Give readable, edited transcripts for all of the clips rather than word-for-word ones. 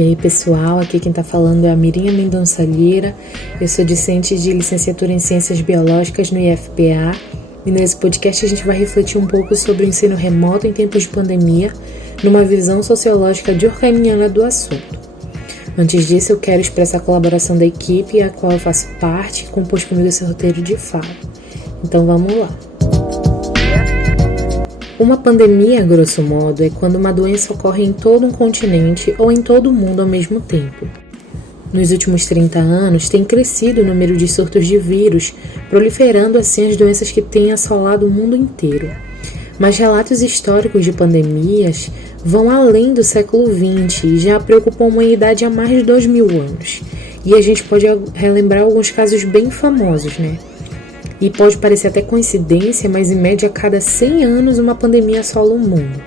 E aí pessoal, aqui quem está falando é a Mirinha Mendonça Lira, eu sou discente de licenciatura em Ciências Biológicas no IFPA e nesse podcast a gente vai refletir um pouco sobre o ensino remoto em tempos de pandemia, numa visão sociológica durkheimiana do assunto. Antes disso eu quero expressar a colaboração da equipe a qual eu faço parte e compôs comigo esse roteiro de fala. Então vamos lá. Uma pandemia, grosso modo, é quando uma doença ocorre em todo um continente ou em todo o mundo ao mesmo tempo. Nos últimos 30 anos, tem crescido o número de surtos de vírus, proliferando assim as doenças que têm assolado o mundo inteiro. Mas relatos históricos de pandemias vão além do século XX e já preocupam a humanidade há mais de 2000 anos. E a gente pode relembrar alguns casos bem famosos, né? E pode parecer até coincidência, mas em média a cada 100 anos uma pandemia assola o mundo.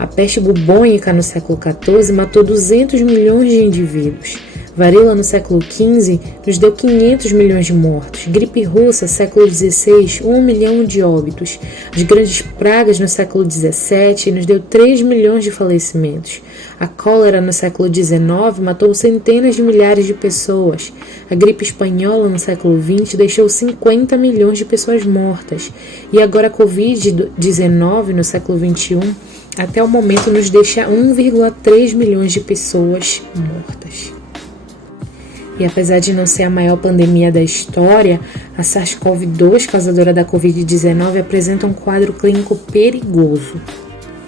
A peste bubônica no século XIV matou 200 milhões de indivíduos. Varíola no século XV nos deu 500 milhões de mortos. Gripe russa, século XVI, 1 milhão de óbitos. As grandes pragas no século XVII nos deu 3 milhões de falecimentos. A cólera no século XIX matou centenas de milhares de pessoas. A gripe espanhola no século XX deixou 50 milhões de pessoas mortas. E agora a Covid-19 no século XXI, até o momento, nos deixa 1,3 milhões de pessoas mortas. E apesar de não ser a maior pandemia da história, a SARS-CoV-2, causadora da Covid-19, apresenta um quadro clínico perigoso.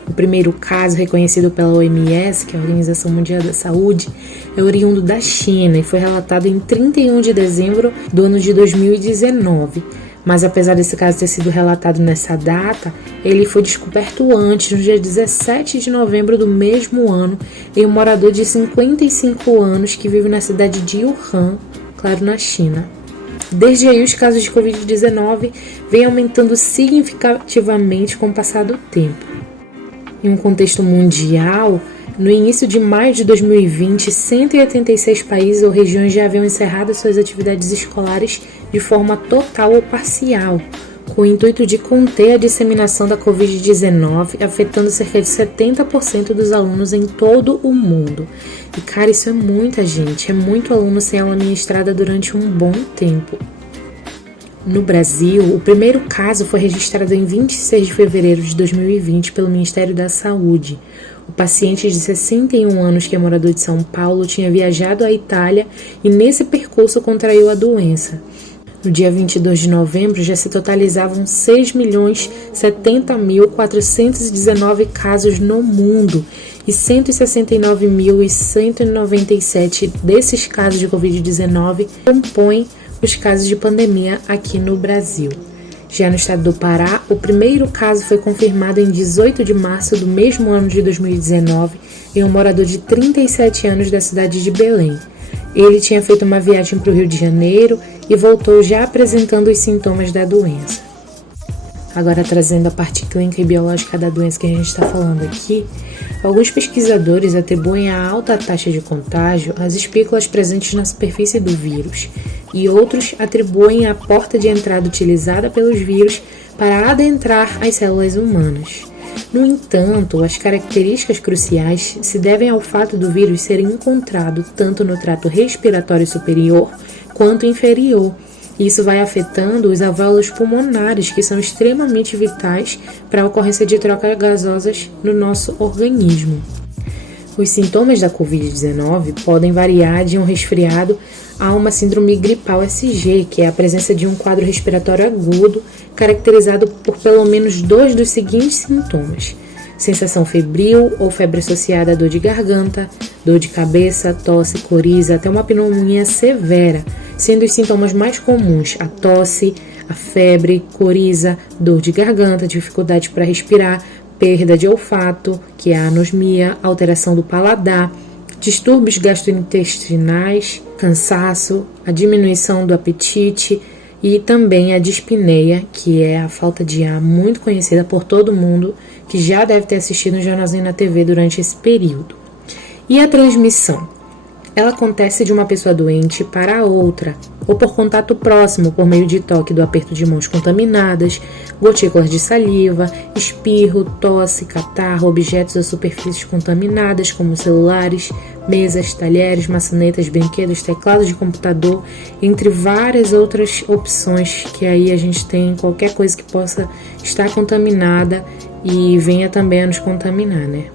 O primeiro caso, reconhecido pela OMS, que é a Organização Mundial da Saúde, é oriundo da China e foi relatado em 31 de dezembro do ano de 2019. Mas apesar desse caso ter sido relatado nessa data, ele foi descoberto antes, no dia 17 de novembro do mesmo ano, em um morador de 55 anos que vive na cidade de Wuhan, claro, na China. Desde aí, os casos de Covid-19 vêm aumentando significativamente com o passar do tempo. Em um contexto mundial, no início de maio de 2020, 186 países ou regiões já haviam encerrado suas atividades escolares de forma total ou parcial, com o intuito de conter a disseminação da Covid-19, afetando cerca de 70% dos alunos em todo o mundo. E cara, isso é muita gente, é muito aluno sem aula ministrada durante um bom tempo. No Brasil, o primeiro caso foi registrado em 26 de fevereiro de 2020 pelo Ministério da Saúde. O paciente de 61 anos, que é morador de São Paulo, tinha viajado à Itália e nesse percurso contraiu a doença. No dia 22 de novembro, já se totalizavam 6.070.419 casos no mundo e 169.197 desses casos de Covid-19 compõem os casos de pandemia aqui no Brasil. Já no estado do Pará, o primeiro caso foi confirmado em 18 de março do mesmo ano de 2019 em um morador de 37 anos da cidade de Belém. Ele tinha feito uma viagem para o Rio de Janeiro e voltou já apresentando os sintomas da doença. Agora, trazendo a parte clínica e biológica da doença que a gente está falando aqui, alguns pesquisadores atribuem a alta taxa de contágio às espículas presentes na superfície do vírus, e outros atribuem a porta de entrada utilizada pelos vírus para adentrar as células humanas. No entanto, as características cruciais se devem ao fato do vírus ser encontrado tanto no trato respiratório superior quanto inferior. Isso vai afetando os alvéolos pulmonares, que são extremamente vitais para a ocorrência de trocas gasosas no nosso organismo. Os sintomas da Covid-19 podem variar de um resfriado a uma síndrome gripal SG, que é a presença de um quadro respiratório agudo, caracterizado por pelo menos 2 dos seguintes sintomas: sensação febril ou febre associada a dor de garganta, dor de cabeça, tosse, coriza, até uma pneumonia severa, sendo os sintomas mais comuns a tosse, a febre, coriza, dor de garganta, dificuldade para respirar, perda de olfato, que é a anosmia, alteração do paladar, distúrbios gastrointestinais, cansaço, a diminuição do apetite e também a dispneia, que é a falta de ar muito conhecida por todo mundo, que já deve ter assistido um jornalzinho na TV durante esse período. E a transmissão? Ela acontece de uma pessoa doente para a outra, ou por contato próximo por meio de toque do aperto de mãos contaminadas, gotículas de saliva, espirro, tosse, catarro, objetos ou superfícies contaminadas como celulares, mesas, talheres, maçanetas, brinquedos, teclados de computador, entre várias outras opções que aí a gente tem, qualquer coisa que possa estar contaminada e venha também a nos contaminar, né?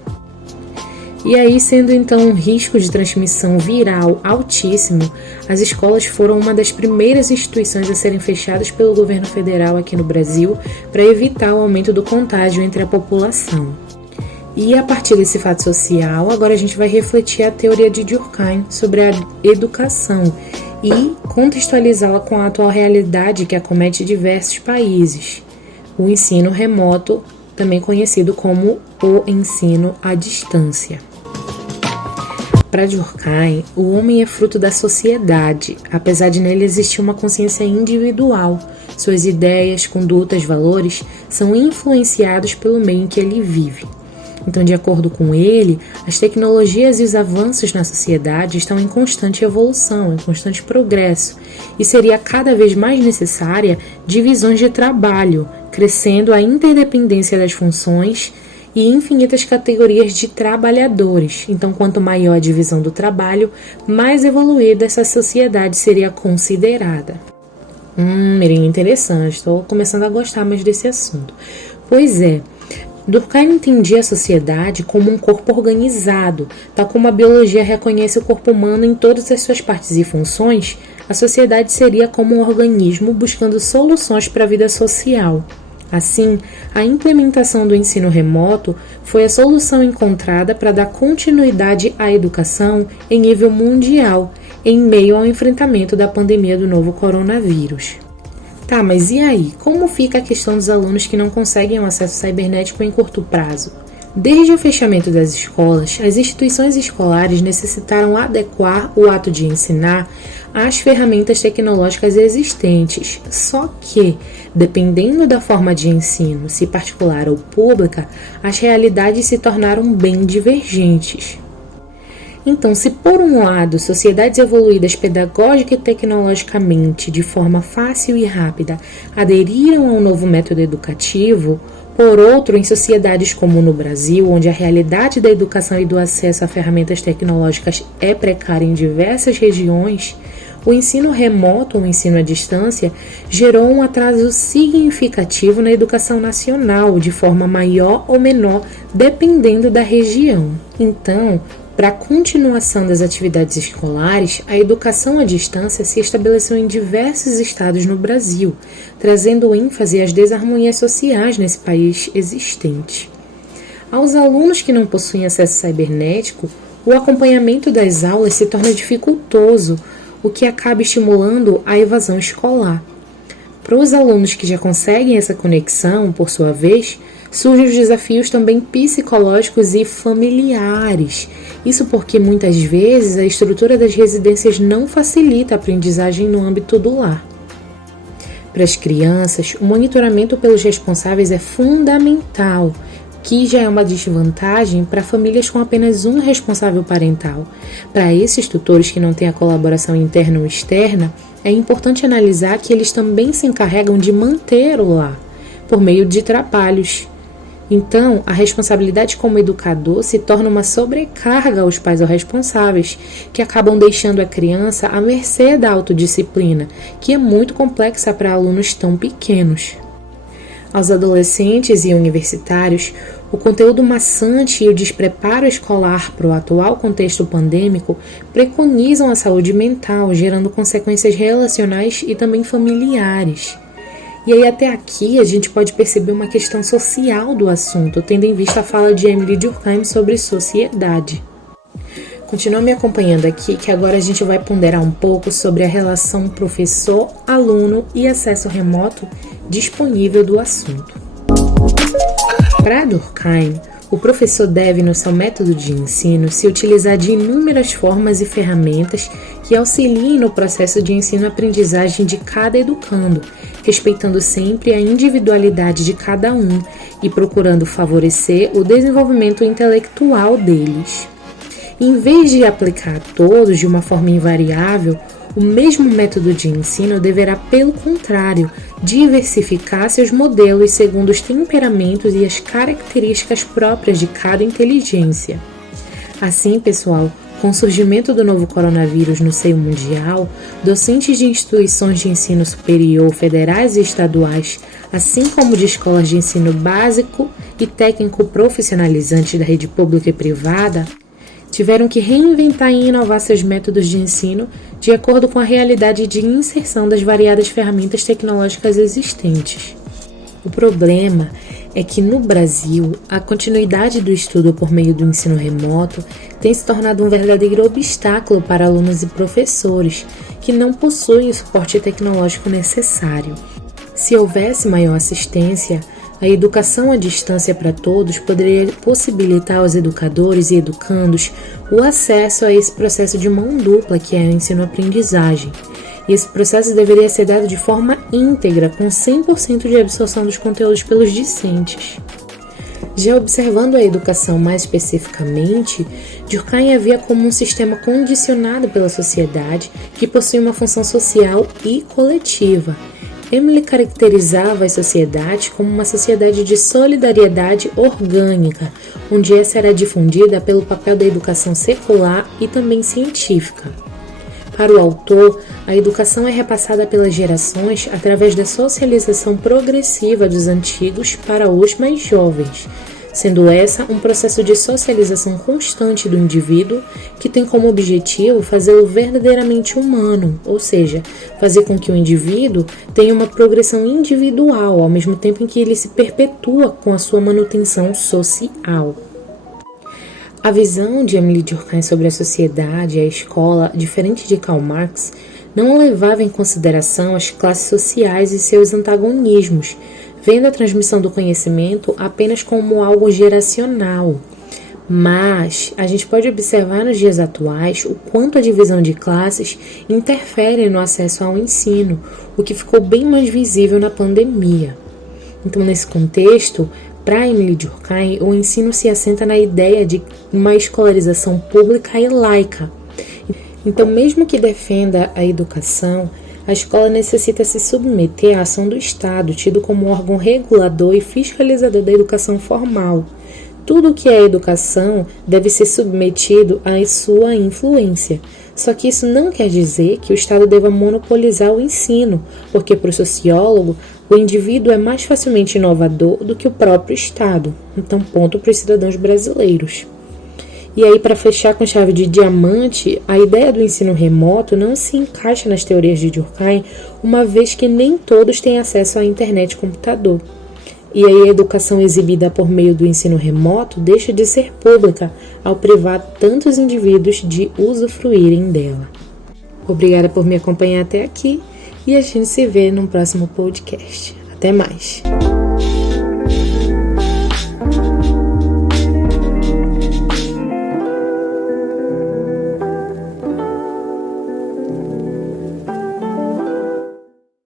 E aí, sendo então um risco de transmissão viral altíssimo, as escolas foram uma das primeiras instituições a serem fechadas pelo governo federal aqui no Brasil para evitar o aumento do contágio entre a população. E a partir desse fato social, agora a gente vai refletir a teoria de Durkheim sobre a educação e contextualizá-la com a atual realidade que acomete diversos países. O ensino remoto, também conhecido como o ensino à distância. Para Durkheim, o homem é fruto da sociedade, apesar de nele existir uma consciência individual. Suas ideias, condutas, valores são influenciados pelo meio em que ele vive. Então, de acordo com ele, as tecnologias e os avanços na sociedade estão em constante evolução, em constante progresso, e seria cada vez mais necessária divisões de trabalho, crescendo a interdependência das funções e infinitas categorias de trabalhadores. Então, quanto maior a divisão do trabalho, mais evoluída essa sociedade seria considerada. Mirinha, interessante, estou começando a gostar mais desse assunto. Pois é, Durkheim entendia a sociedade como um corpo organizado. Tal como a biologia reconhece o corpo humano em todas as suas partes e funções, a sociedade seria como um organismo buscando soluções para a vida social. Assim, a implementação do ensino remoto foi a solução encontrada para dar continuidade à educação em nível mundial, em meio ao enfrentamento da pandemia do novo coronavírus. Tá, mas e aí? Como fica a questão dos alunos que não conseguem um acesso cibernético em curto prazo? Desde o fechamento das escolas, as instituições escolares necessitaram adequar o ato de ensinar às ferramentas tecnológicas existentes. Só que, dependendo da forma de ensino, se particular ou pública, as realidades se tornaram bem divergentes. Então, se por um lado, sociedades evoluídas pedagógica e tecnologicamente de forma fácil e rápida aderiram ao novo método educativo, por outro, em sociedades como no Brasil, onde a realidade da educação e do acesso a ferramentas tecnológicas é precária em diversas regiões, o ensino remoto ou ensino à distância gerou um atraso significativo na educação nacional, de forma maior ou menor, dependendo da região. Então, para a continuação das atividades escolares, a educação à distância se estabeleceu em diversos estados no Brasil, trazendo ênfase às desarmonias sociais nesse país existente. Aos alunos que não possuem acesso cibernético, o acompanhamento das aulas se torna dificultoso, o que acaba estimulando a evasão escolar. Para os alunos que já conseguem essa conexão, por sua vez, surgem os desafios também psicológicos e familiares. Isso porque muitas vezes a estrutura das residências não facilita a aprendizagem no âmbito do lar. Para as crianças, o monitoramento pelos responsáveis é fundamental, que já é uma desvantagem para famílias com apenas um responsável parental. Para esses tutores que não têm a colaboração interna ou externa, é importante analisar que eles também se encarregam de manter o lar, por meio de trabalhos. Então, a responsabilidade como educador se torna uma sobrecarga aos pais ou responsáveis, que acabam deixando a criança à mercê da autodisciplina, que é muito complexa para alunos tão pequenos. Aos adolescentes e universitários, o conteúdo maçante e o despreparo escolar para o atual contexto pandêmico preconizam a saúde mental, gerando consequências relacionais e também familiares. E aí até aqui a gente pode perceber uma questão social do assunto, tendo em vista a fala de Emily Durkheim sobre sociedade. Continua me acompanhando aqui, que agora a gente vai ponderar um pouco sobre a relação professor-aluno e acesso remoto disponível do assunto. Para Durkheim, o professor deve, no seu método de ensino, se utilizar de inúmeras formas e ferramentas que auxiliem no processo de ensino-aprendizagem de cada educando, respeitando sempre a individualidade de cada um e procurando favorecer o desenvolvimento intelectual deles. Em vez de aplicar a todos de uma forma invariável, o mesmo método de ensino deverá, pelo contrário, diversificar seus modelos segundo os temperamentos e as características próprias de cada inteligência. Assim, pessoal, com o surgimento do novo coronavírus no seio mundial, docentes de instituições de ensino superior federais e estaduais, assim como de escolas de ensino básico e técnico profissionalizante da rede pública e privada, tiveram que reinventar e inovar seus métodos de ensino de acordo com a realidade de inserção das variadas ferramentas tecnológicas existentes. O problema é que no Brasil, a continuidade do estudo por meio do ensino remoto tem se tornado um verdadeiro obstáculo para alunos e professores que não possuem o suporte tecnológico necessário. Se houvesse maior assistência, a educação à distância para todos poderia possibilitar aos educadores e educandos o acesso a esse processo de mão dupla que é o ensino-aprendizagem. E esse processo deveria ser dado de forma íntegra, com 100% de absorção dos conteúdos pelos discentes. Já observando a educação mais especificamente, Durkheim a via como um sistema condicionado pela sociedade que possui uma função social e coletiva. Emily caracterizava a sociedade como uma sociedade de solidariedade orgânica, onde essa era difundida pelo papel da educação secular e também científica. Para o autor, a educação é repassada pelas gerações através da socialização progressiva dos antigos para os mais jovens, sendo essa um processo de socialização constante do indivíduo que tem como objetivo fazê-lo verdadeiramente humano, ou seja, fazer com que o indivíduo tenha uma progressão individual, ao mesmo tempo em que ele se perpetua com a sua manutenção social. A visão de Emily Durkheim sobre a sociedade e a escola, diferente de Karl Marx, não levava em consideração as classes sociais e seus antagonismos, vendo a transmissão do conhecimento apenas como algo geracional. Mas a gente pode observar nos dias atuais o quanto a divisão de classes interfere no acesso ao ensino, o que ficou bem mais visível na pandemia. Então, nesse contexto, para Emily Durkheim, o ensino se assenta na ideia de uma escolarização pública e laica. Então, mesmo que defenda a educação, a escola necessita se submeter à ação do Estado, tido como órgão regulador e fiscalizador da educação formal. Tudo o que é educação deve ser submetido à sua influência. Só que isso não quer dizer que o Estado deva monopolizar o ensino, porque para o sociólogo, o indivíduo é mais facilmente inovador do que o próprio Estado. Então, ponto para os cidadãos brasileiros. E aí, para fechar com chave de diamante, a ideia do ensino remoto não se encaixa nas teorias de Durkheim, uma vez que nem todos têm acesso à internet e computador. E aí a educação exibida por meio do ensino remoto deixa de ser pública ao privar tantos indivíduos de usufruírem dela. Obrigada por me acompanhar até aqui e a gente se vê no próximo podcast. Até mais!